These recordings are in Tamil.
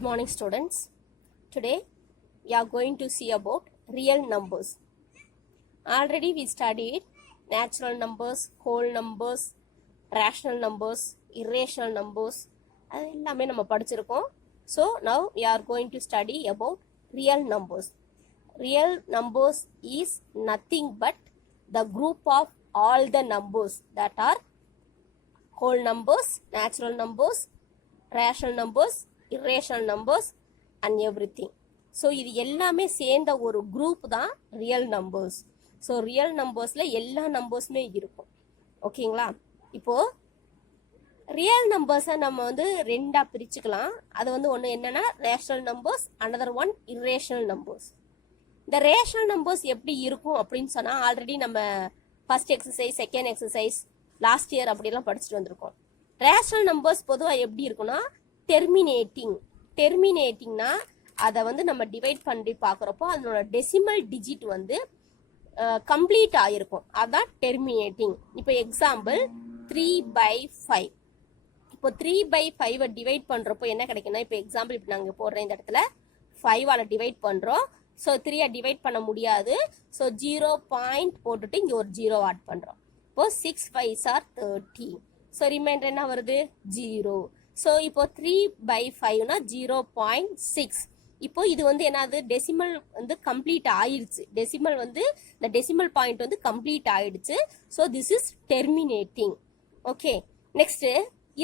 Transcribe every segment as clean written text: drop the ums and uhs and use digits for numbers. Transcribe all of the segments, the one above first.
Good morning, students. Today we are going to see about real numbers. Already we studied natural numbers, whole numbers, rational numbers, irrational numbers. அது எல்லாமே நம்ம படிச்சிருக்கோம். So now we are going to study about real numbers. Real numbers is nothing but the group of all the numbers that are whole numbers, natural numbers, rational numbers, irrational numbers and everything. So இது எல்லாமே சேர்ந்த ஒரு குரூப் தான் ரியல் நம்பர்ஸ். ஸோ ரியல் நம்பர்ஸில் எல்லா நம்பர்ஸுமே இருக்கும். ஓகேங்களா? இப்போது ரியல் நம்பர்ஸை நம்ம வந்து ரெண்டாக பிரிச்சுக்கலாம். அது வந்து ஒன்று என்னென்னா rational numbers, another one irrational numbers. இந்த ரேஷனல் நம்பர்ஸ் எப்படி இருக்கும் அப்படின்னு சொன்னால் ஆல்ரெடி நம்ம first exercise, second exercise, last year அப்படிலாம் படிச்சுட்டு வந்திருக்கோம். ரேஷனல் நம்பர்ஸ் பொதுவாக எப்படி இருக்குன்னா டெர்மினேட்டிங்னா அதை வந்து நம்ம டிவைட் பண்ணி பார்க்குறப்போ அதனோட டெசிமல் டிஜிட் வந்து கம்ப்ளீட் ஆகிருக்கும். அதான் டெர்மினேட்டிங். இப்போ எக்ஸாம்பிள் 3/5. இப்போ 3/5 டிவைட் பண்ணுறப்போ என்ன கிடைக்குன்னா, இப்போ எக்ஸாம்பிள் இப்போ நாங்கள் போடுற இந்த இடத்துல 5ஆல் டிவைட் பண்ணுறோம். ஸோ 3 டிவைட் பண்ண முடியாது. ஸோ 0 பாயிண்ட் போட்டுட்டு இங்கே ஒரு 0 ஆட் பண்ணுறோம். இப்போ 6 5s are 30. ஸோ ரிமைண்டர் என்ன வருது? 0. ஸோ இப்போ 3/5னா 0.6. இப்போ இது வந்து என்னது? டெசிமல் வந்து கம்ப்ளீட் ஆயிடுச்சு. டெசிமல் வந்து இந்த டெசிமல் பாயிண்ட் வந்து கம்ப்ளீட் ஆயிடுச்சு. So this is terminating. Okay, next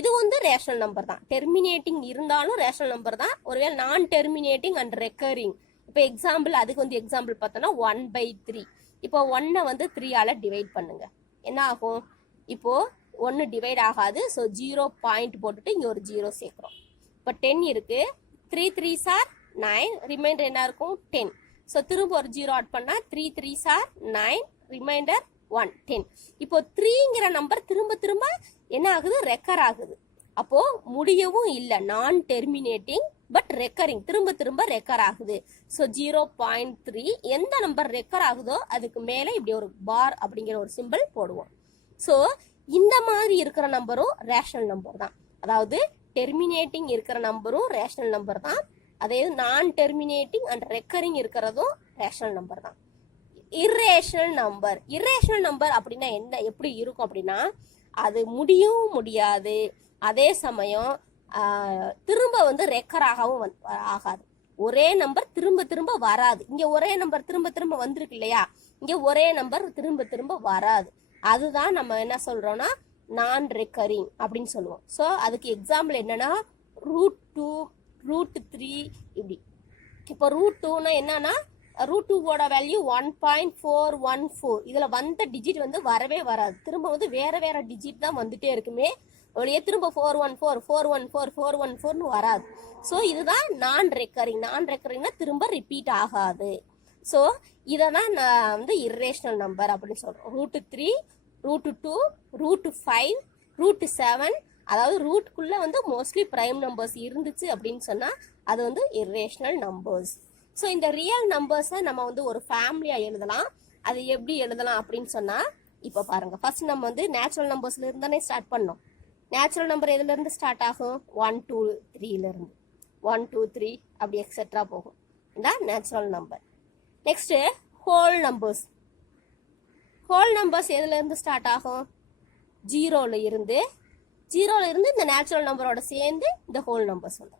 இது வந்து ரேஷனல் நம்பர் தான். டெர்மினேட்டிங் இருந்தாலும் ரேஷனல் நம்பர் தான். ஒருவேளை நான் டெர்மினேட்டிங் அண்ட் ரெக்கரிங். இப்போ எக்ஸாம்பிள் அதுக்கு வந்து எக்ஸாம்பிள் பார்த்தோன்னா 1/3. இப்போ 1 வந்து 3ஆல டிவைட் பண்ணுங்க. என்ன ஆகும்? இப்போ 1 டிவைட் ஆகாது. ஸோ 0 பாயிண்ட் போட்டுட்டு இங்கே ஒரு 0 சேர்க்குறோம். இப்போ 10 இருக்கு. 3 3s are 9. ரிமைண்டர் என்ன இருக்கும்? 10. ஸோ திரும்ப ஒரு 0 ஆட் பண்ணால் 3 3s are 9. ரிமைண்டர் 1 10. இப்போ 3ங்கிற நம்பர் திரும்ப திரும்ப என்ன ஆகுது? ரெக்கர் ஆகுது. அப்போ முடியவும் இல்லை. நான் டெர்மினேட்டிங் பட் ரெக்கரிங். திரும்ப திரும்ப ரெக்கர் ஆகுது. ஸோ 0.3 எந்த நம்பர் ரெக்கர் ஆகுதோ அதுக்கு மேலே இப்படி ஒரு பார் அப்படிங்கிற ஒரு சிம்பிள் போடுவோம். ஸோ இந்த மாதிரி இருக்கிற நம்பரும் ரேஷனல் நம்பர் தான். அதாவது டெர்மினேட்டிங் இருக்கிற நம்பரும் ரேஷனல் நம்பர் தான். அதே நான் டெர்மினேட்டிங் அண்ட் ரெக்கரிங் இருக்கிறதும் ரேஷனல் நம்பர் தான். இரேஷனல் நம்பர் அப்படின்னா என்ன, எப்படி இருக்கும் அப்படின்னா, அது முடியவும் முடியாது, அதே சமயம் திரும்ப வந்து ரெக்கர் ஆகவும் ஆகாது. ஒரே நம்பர் திரும்ப திரும்ப வராது. இங்க ஒரே நம்பர் திரும்ப திரும்ப வந்திருக்கு இல்லையா? இங்க ஒரே நம்பர் திரும்ப திரும்ப வராது. அதுதான் நம்ம என்ன சொல்றோம்னா நான் ரெக்கரிங் அப்படின்னு சொல்லுவோம். ஸோ அதுக்கு எக்ஸாம்பிள் என்னன்னா √2, √3 இப்படி. இப்போ √2னா என்னன்னா √2வோட வேல்யூ 1.414. இதுல வந்த டிஜிட் வந்து வரவே வராது. திரும்ப வந்து வேற வேற டிஜிட் தான் வந்துட்டே இருக்குமே ஒழிய திரும்ப 414 414 414ன்னு வராது. ஸோ இதுதான் நான் ரெக்கரிங்னா திரும்ப ரிப்பீட் ஆகாது. ஸோ இதை தான் நான் வந்து இரேஷனல் நம்பர் அப்படின்னு சொல்றோம். √3, √2, √5, √7. அதாவது ரூட்குள்ள வந்து மோஸ்ட்லி பிரைம் நம்பர்ஸ் இருந்துச்சு அப்படின்னு சொன்னா அது வந்து இரேஷனல் நம்பர்ஸ். ஸோ இந்த ரியல் நம்பர்ஸை நம்ம வந்து ஒரு ஃபேமிலியா எழுதலாம். அது எப்படி எழுதலாம் அப்படின்னு சொன்னா, இப்போ பாருங்க, ஃபர்ஸ்ட் நம்ம வந்து நேச்சுரல் நம்பர்ஸ்ல இருந்து தானே ஸ்டார்ட் பண்ணோம். நேச்சுரல் நம்பர் எதுல இருந்து ஸ்டார்ட் ஆகும்? 1 2 3ல இருந்து 1 2 3 அப்படி எக்ஸெட்ரா போகும். இந்த natural number. Next whole numbers. Whole numbers எதுல இருந்து ஸ்டார்ட் ஆகும்? 0ல இருந்து இந்த நேச்சுரல் நம்பரோட சேர்ந்து இந்த ஹோல் நம்பர்ஸ் வந்து.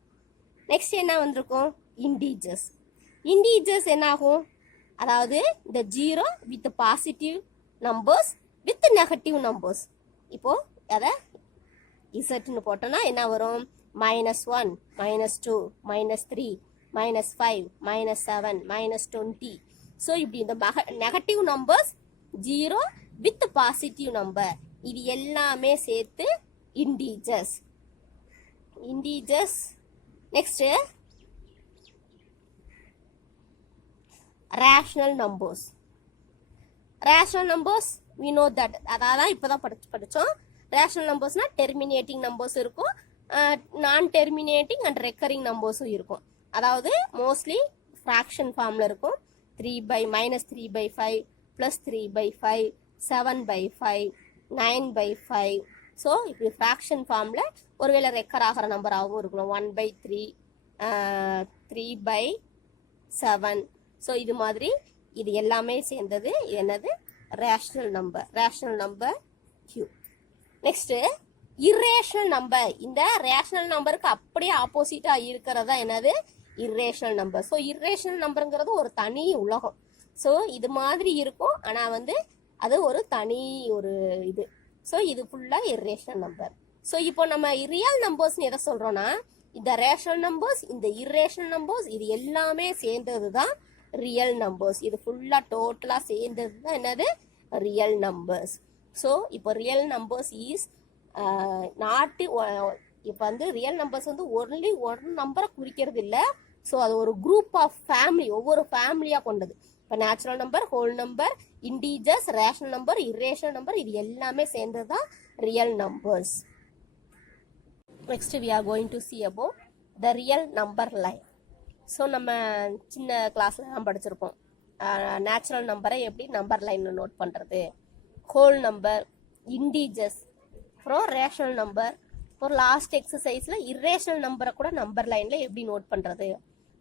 நெக்ஸ்ட் என்ன வந்திருக்கும்? இண்டீஜர்ஸ் என்ன ஆகும்? அதாவது இந்த 0 with positive numbers with negative numbers. இப்போ அதை இசட்னு போட்டோம்னா என்ன வரும்? -1, -2, -3, -5, -7, -20. ஸோ இப்படி இந்த negative numbers 0 with positive number இது எல்லாமே சேர்த்து integers. Next rational numbers. we know that அதான் இப்போதான் படிச்சோம். ரேஷனல் நம்பர்ஸ்னா டெர்மினேட்டிங் நம்பர்ஸ் இருக்கும், நான் டெர்மினேட்டிங் அண்ட் ரெக்கரிங் நம்பர்ஸும் இருக்கும். அதாவது மோஸ்ட்லி ஃப்ராக்ஷன் ஃபார்ம்ல இருக்கும். -3/5 +3/5 7/5 9/5. ஸோ இப்படி ஃப்ராக்ஷன் ஃபார்மில் ஒருவேளை ரெக்கர் ஆகிற நம்பராகவும் இருக்கணும். 1/3 3/7. ஸோ இது மாதிரி இது எல்லாமே சேர்ந்தது என்னது rational number Q. Next irrational number. இந்த ரேஷனல் நம்பருக்கு அப்படியே ஆப்போசிட்டாக இருக்கிறதா என்னது இர்ரேஷனல் நம்பர். ஸோ இர்ரேஷனல் நம்பருங்கிறது ஒரு தனி உலகம். ஸோ இது மாதிரி இருக்கும், ஆனால் வந்து அது ஒரு தனி ஒரு இது. ஸோ இது ஃபுல்லாக இர்ரேஷனல் நம்பர். ஸோ இப்போ நம்ம ரியல் நம்பர்ஸ்னு எதை சொல்கிறோன்னா, இந்த ரேஷனல் நம்பர்ஸ், இந்த இர்ரேஷனல் நம்பர்ஸ், இது எல்லாமே சேர்ந்தது தான் ரியல் நம்பர்ஸ். இது ஃபுல்லாக டோட்டலாக சேர்ந்தது தான் என்னது ரியல் நம்பர்ஸ். ஸோ இப்போ ரியல் நம்பர்ஸ் இஸ் நாட்டு இப்போ வந்து ரியல் நம்பர்ஸ் வந்து ஒன்லி ஒரு நம்பரை குறிக்கிறது இல்லை. ஸோ அது ஒரு குரூப் ஆஃப் ஃபேமிலி, ஒவ்வொரு ஃபேமிலியாக கொண்டது. இப்போ natural number, whole number, integers, rational number, irrational number, இது எல்லாமே சேர்ந்தது தான் real numbers. Next we are going to see about the real number line. So நம்ம சின்ன கிளாஸ்ல தான் படிச்சிருப்போம் நேச்சுரல் நம்பரை எப்படி நம்பர் லைன்ல நோட் பண்ணுறது, ஹோல் நம்பர், இன்டீஜர்ஸ், அப்புறம் ரேஷனல் நம்பர், அப்புறம் லாஸ்ட் எக்ஸசைஸில் இர்ரேஷனல் நம்பரை கூட நம்பர் லைனில் எப்படி நோட் பண்ணுறது,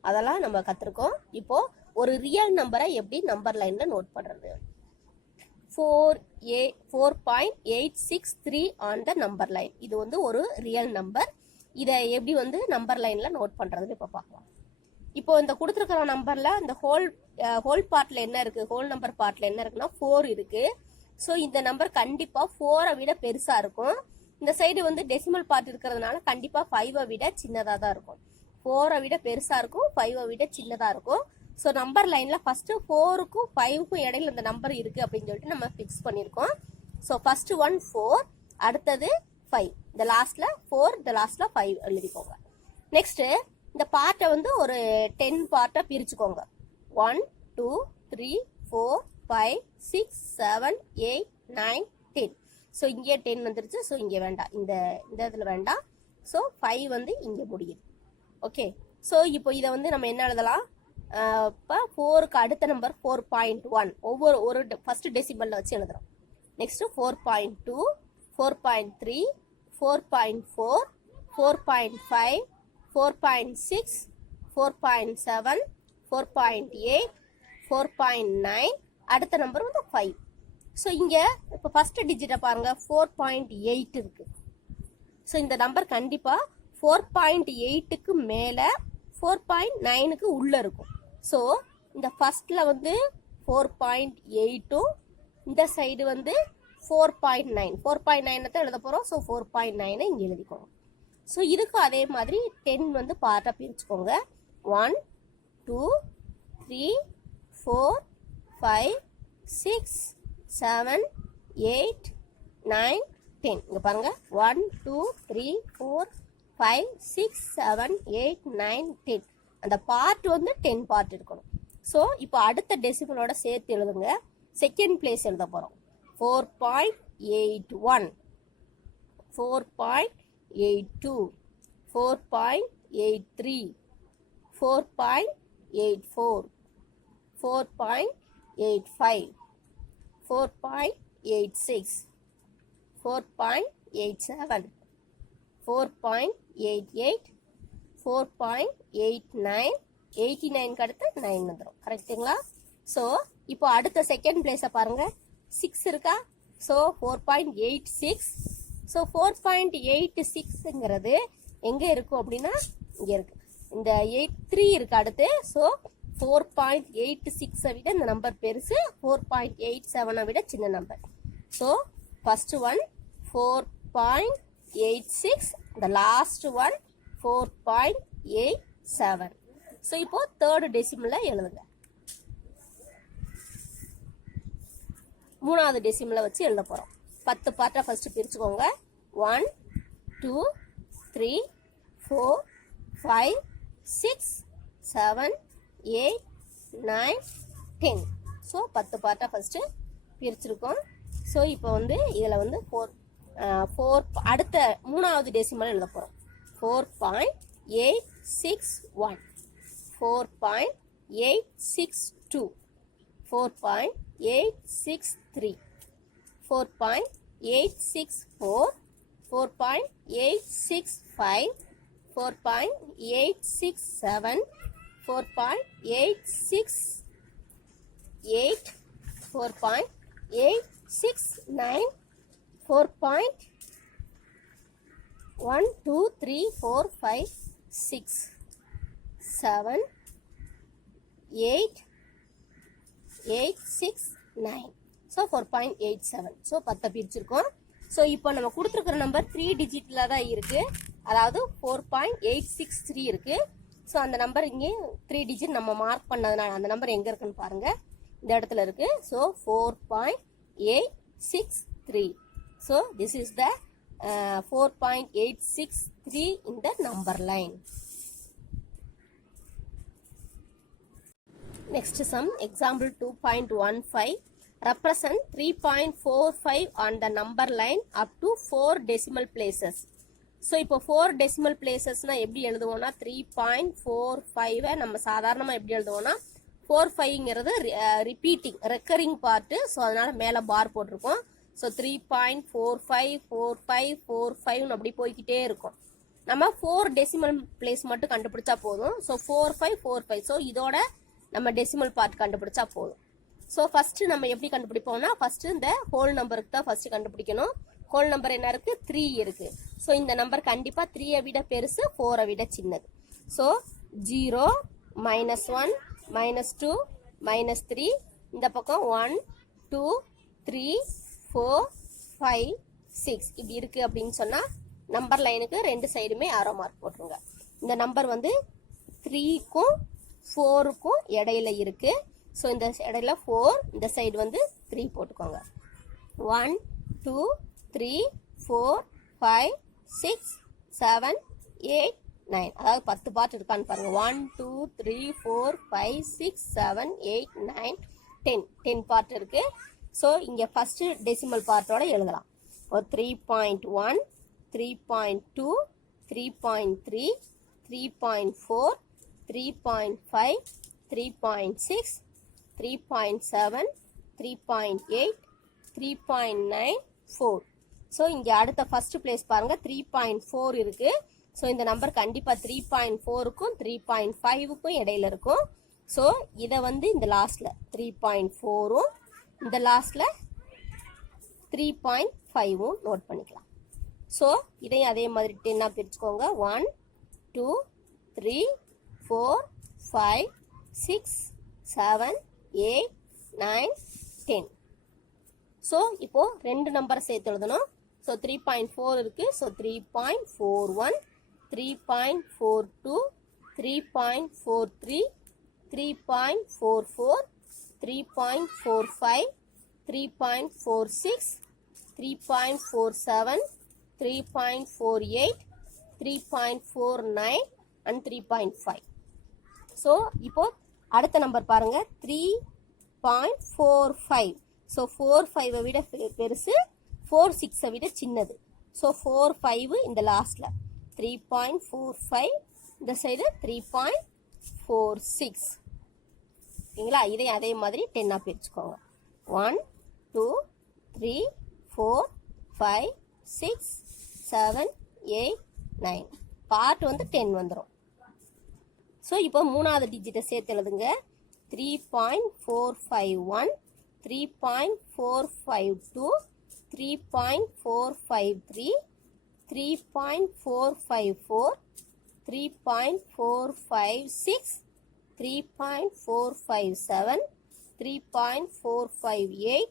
அதெல்லாம் நம்ம கற்றுருக்கோம். இப்போது ஒரு ரியல் நம்பரை எப்படி நம்பர் லைனில் நோட் பண்ணுறது. 4.863 ஆன் த நம்பர் லைன். இது வந்து ஒரு ரியல் நம்பர். இதை எப்படி வந்து நம்பர் லைனில் நோட் பண்ணுறதுன்னு இப்போ பார்க்கலாம். இப்போ இந்த கொடுத்துருக்கிற நம்பரில் இந்த ஹோல் பார்ட்டில் என்ன இருக்குது, ஹோல் நம்பர் பார்ட்டில் என்ன இருக்குன்னா 4 இருக்குது. ஸோ இந்த நம்பர் கண்டிப்பாக 4-ஐ விட பெருசாக இருக்கும். இந்த சைடு வந்து டெசிமல் பார்ட் இருக்கிறதுனால கண்டிப்பாக 5-ஐ விட சின்னதாக தான் இருக்கும். 4-ஐ விட பெருசாக இருக்கும், 5-ஐ விட சின்னதாக இருக்கும். ஸோ நம்பர் லைனில் ஃபஸ்ட்டு 4க்கும் 5க்கும் இடையில இந்த நம்பர் இருக்குது அப்படின்னு சொல்லிட்டு நம்ம ஃபிக்ஸ் பண்ணியிருக்கோம். ஸோ ஃபஸ்ட்டு 1 4, அடுத்தது 5, இந்த லாஸ்ட்டில் 4, இந்த லாஸ்ட்டில் 5 எழுதிக்கோங்க. நெக்ஸ்ட்டு இந்த பார்ட்டை வந்து ஒரு 10 பார்ட்டாக பிரிச்சுக்கோங்க. 1 2 3 4 5 6 7 8 9 10. ஸோ இங்கே 10 வந்துருச்சு. ஸோ இங்கே வேண்டாம், இந்த இதில் வேண்டாம். ஸோ 5 வந்து இங்கே முடியுது. ஓகே, ஸோ இப்போ இதை வந்து நம்ம என்ன எழுதலாம், இப்போ 4க்கு அடுத்த நம்பர் 4.1 ஒரு ஃபர்ஸ்ட் டெசிமலில் வச்சு எழுதுறோம். நெக்ஸ்ட்டு 4.2, 4.3, 4.4, 4.5, 4.6, 4.7, 4.8, 4.9, அடுத்த நம்பர் வந்து 5. ஸோ இங்கே இப்போ ஃபர்ஸ்ட் டிஜிட்டை பாருங்க 4.8 இருக்கு. ஸோ இந்த நம்பர் கண்டிப்பாக 4.8க்கு மேலே 4.9க்கு உள்ளே இருக்கும். ஸோ இந்த ஃபர்ஸ்ட்ல வந்து 4.8ம் இந்த சைடு வந்து 4.9, 4.9 தான் எழுத போகிறோம். ஸோ 4.9 இங்கே எழுதிக்கோங்க. ஸோ இதுக்கு அதே மாதிரி 10 வந்து பார்ட்டாக பிரிச்சுக்கோங்க. 1 2 3 4 5 6 7 8 9 10. இங்கே பாருங்க 1 2 3 4 5 6 7 8 9 10. அந்த பார்ட் வந்து 10 பார்ட் இருக்கணும். ஸோ இப்போ அடுத்த டெசிமலோட சேர்த்து எழுதுங்க. செகண்ட் பிளேஸ் எழுத போகிறோம். 4.81, 4.82, 4.83, 4.84, 4.85, 4.86, 4.87, 4.88, 4.89, 89க்கு அடுத்து 9 வந்துடும். கரெக்டுங்களா? ஸோ இப்போ அடுத்த செகண்ட் பிளேஸை பாருங்க, 6 இருக்கா? ஸோ 4.86. ஸோ 4.86ங்கிறது எங்கே இருக்கும் அப்படின்னா இங்கே இருக்கு. இந்த 83 இருக்கு அடுத்து. ஸோ 4.86ஐ விட இந்த நம்பர் பெருசு, 4.87ஐ விட சின்ன number. So first one 4.86, the last one 4.87. So இப்போ தேர்ட் டெசிமலில் எழுதுங்க. மூணாவது டெசிமலை வச்சு எழுத போகிறோம். 10 பார்ட்டாக ஃபர்ஸ்ட் பிரிச்சுக்கோங்க. 1 2 3 4 5 6 7 8 9 10. ஸோ 10 பார்ட்டாக ஃபர்ஸ்ட் பிரிச்சிருக்கோம். ஸோ இப்போ வந்து இதில் வந்து 4 அடுத்த மூணாவது டெசிமல் எழுத போகிறோம். 4.861, 4.862, 4.863, 4.864, 4.865, 4.867, 4.868, 4.869, 4.1 2 3 4 5 6 7 8 8 6 9. ஸோ 4.87. ஸோ 10 பிரிச்சிருக்கோம். ஸோ இப்போ நம்ம கொடுத்துருக்குற நம்பர் 3 டிஜிட்டில் தான் இருக்குது. அதாவது 4.863 இருக்குது. ஸோ அந்த நம்பர் இங்கே 3 டிஜிட் நம்ம மார்க் பண்ணதுனால அந்த நம்பர் எங்கே இருக்குன்னு பாருங்கள். இந்த இடத்துல இருக்குது. So 4.863. So this is the 4.863 in the number line. Next sum, example 2.15. Represent 3.45 on the number line up to 4 decimal places. So இப்போ 4 decimal placesனா எப்படி எழுதுவோம்னா 3.45 நம்ம சாதாரணமா எப்படி எழுதுவோம்னா 45ங்கிறது ரிப்பீட்டிங் ரெக்கரிங் பார்ட். ஸோ அதனால மேலே பார் போட்டிருக்கோம். ஸோ 3.45 45 45 அப்படி போய்கிட்டே இருக்கும். நம்ம 4 டெசிமல் பிளேஸ் மட்டும் கண்டுபிடிச்சா போதும். ஸோ 4545. ஸோ இதோட நம்ம டெசிமல் பார்ட் கண்டுபிடிச்சா போதும். ஸோ ஃபர்ஸ்ட் நம்ம எப்படி கண்டுபிடிப்போம்னா ஃபர்ஸ்ட் இந்த ஹோல் நம்பருக்கு தான் ஃபர்ஸ்ட் கண்டுபிடிக்கணும். ஹோல் நம்பர் என்ன இருக்கு 3 இருக்கு. ஸோ இந்த நம்பர் கண்டிப்பா 3 விட பெருசு 4 விட சின்னது. ஸோ 0 -1 -2 -3 இந்த பக்கம் 1 2 3 4 5 6 இப்படி இருக்கு அப்படின்னு சொன்னா நம்பர் லைனுக்கு ரெண்டு சைடுமே ஆரோ மார்க் போட்டுருங்க. இந்த நம்பர் வந்து 3க்கும் 4க்கும் இடையில இருக்கு. ஸோ இந்த இடையில 4, இந்த சைடு வந்து 3 போட்டுக்கோங்க. 1 2 3 4 5 6 7 8 9. அதாவது 10 பார்ட் இருக்கான்னு பாருங்க. 1 2 3 4 5 6 7 8 9 10 10 பார்ட் இருக்கு. ஸோ இங்க ஃபர்ஸ்ட் டெசிமல் பார்ட்டோட எழுதலாம். 3.1 3.2 3.3 3.4 3.5 3.6 3.7 3.8 3.94. ஸோ இங்கே அடுத்த ஃபர்ஸ்ட் பிளேஸ் பாருங்க 3.4 இருக்கு. ஸோ இந்த நம்பர் கண்டிப்பாக 3.4க்கும் 3.5க்கும் இடையில இருக்கும். ஸோ இதை வந்து இந்த லாஸ்ட்ல 3.4ம் இந்த லாஸ்ட்ல 3.5ம் நோட் பண்ணிக்கலாம். ஸோ இதையும் அதே மாதிரி 10 பிரிச்சுக்கோங்க. 1 2 3 4 5 6 7 8 9 10. ஸோ இப்போ ரெண்டு நம்பரை சேர்த்து எழுதணும். ஸோ 3.4 இருக்கு. So 3.41 3.42 3.43 3.44 3.45 3.46 3.47 3.48 3.49 and 3.5. ஸோ இப்போ அடுத்த நம்பர் பாருங்க 3.45. ஸோ 4 5 விட பெருசு 4 6 விட சின்னது. ஸோ 4 5 இந்த லாஸ்ட்ல 3.45 இந்த சைடு 3.46. ஓகேங்களா? இதை அதே மாதிரி 10 பிரிச்சுக்கோங்க. 1 2 3 4 5 6 7 8 9. பார்ட் வந்து 10 வந்துடும். ஸோ இப்போ மூணாவது டிஜிட்டை சேர்த்து எழுதுங்க. 3.451 3.452 3.453 3.454 3.456 3.457 3.458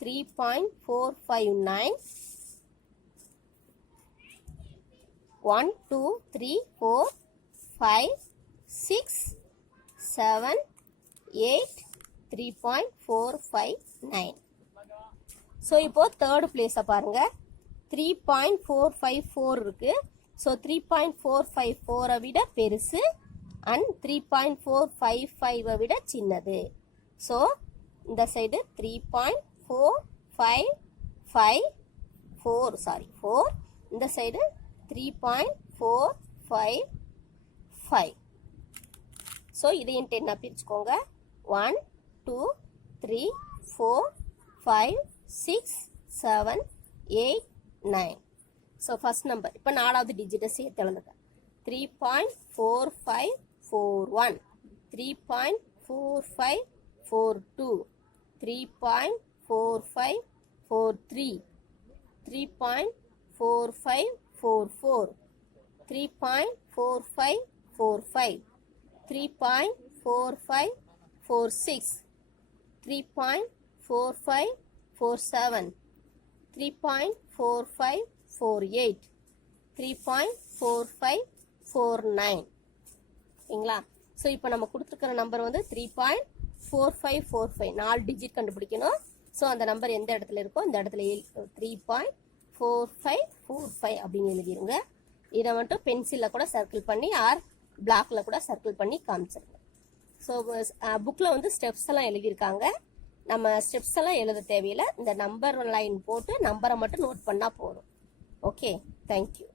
3.459 1 2 3 4 5 6 7 8 3.459. ஸோ இப்போ தேர்ட் பிளேஸை பாருங்க. 3.454 இருக்கு. ஸோ 3.454 விட பெருசு அண்ட் 3.455 விட சின்னது. ஸோ இந்த சைடு 3.4554 இந்த சைடு 3.455. ஸோ இதையும் 10 பிரிச்சுக்கோங்க. 1 2 3 4 5 6 7 8 9. ஸோ ஃபர்ஸ்ட் நம்பர் இப்போ நாலாவது டிஜிட்டை சேர்த்து எழுதுங்க. 3.4541, 3.4542, 3.4543, 3.4544, 3.4545, 3.4546, 3.4547, 3.4548, 3.4549. ஓகேங்களா? ஸோ இப்போ நம்ம கொடுத்துருக்கிற நம்பர் வந்து 3.4545, 4 டிஜிட் கண்டுபிடிக்கணும். ஸோ அந்த நம்பர் எந்த இடத்துல இருக்கோ அந்த இடத்துல 3.4545 அப்படின்னு எழுதிருங்க. இதை மட்டும் பென்சிலில் கூட சர்க்கிள் பண்ணி ஆர் பிளாக்ல கூட சர்க்கிள் பண்ணி காமிச்சிருங்க. ஸோ புக்கில் வந்து ஸ்டெப்ஸ் எல்லாம் எழுதியிருக்காங்க. நம்ம ஸ்டெப்ஸ் எல்லாம் எழுத தேவையில்லை. இந்த நம்பர் லைன் போட்டு நம்பரை மட்டும் நோட் பண்ணால் போதும். Okay, thank you.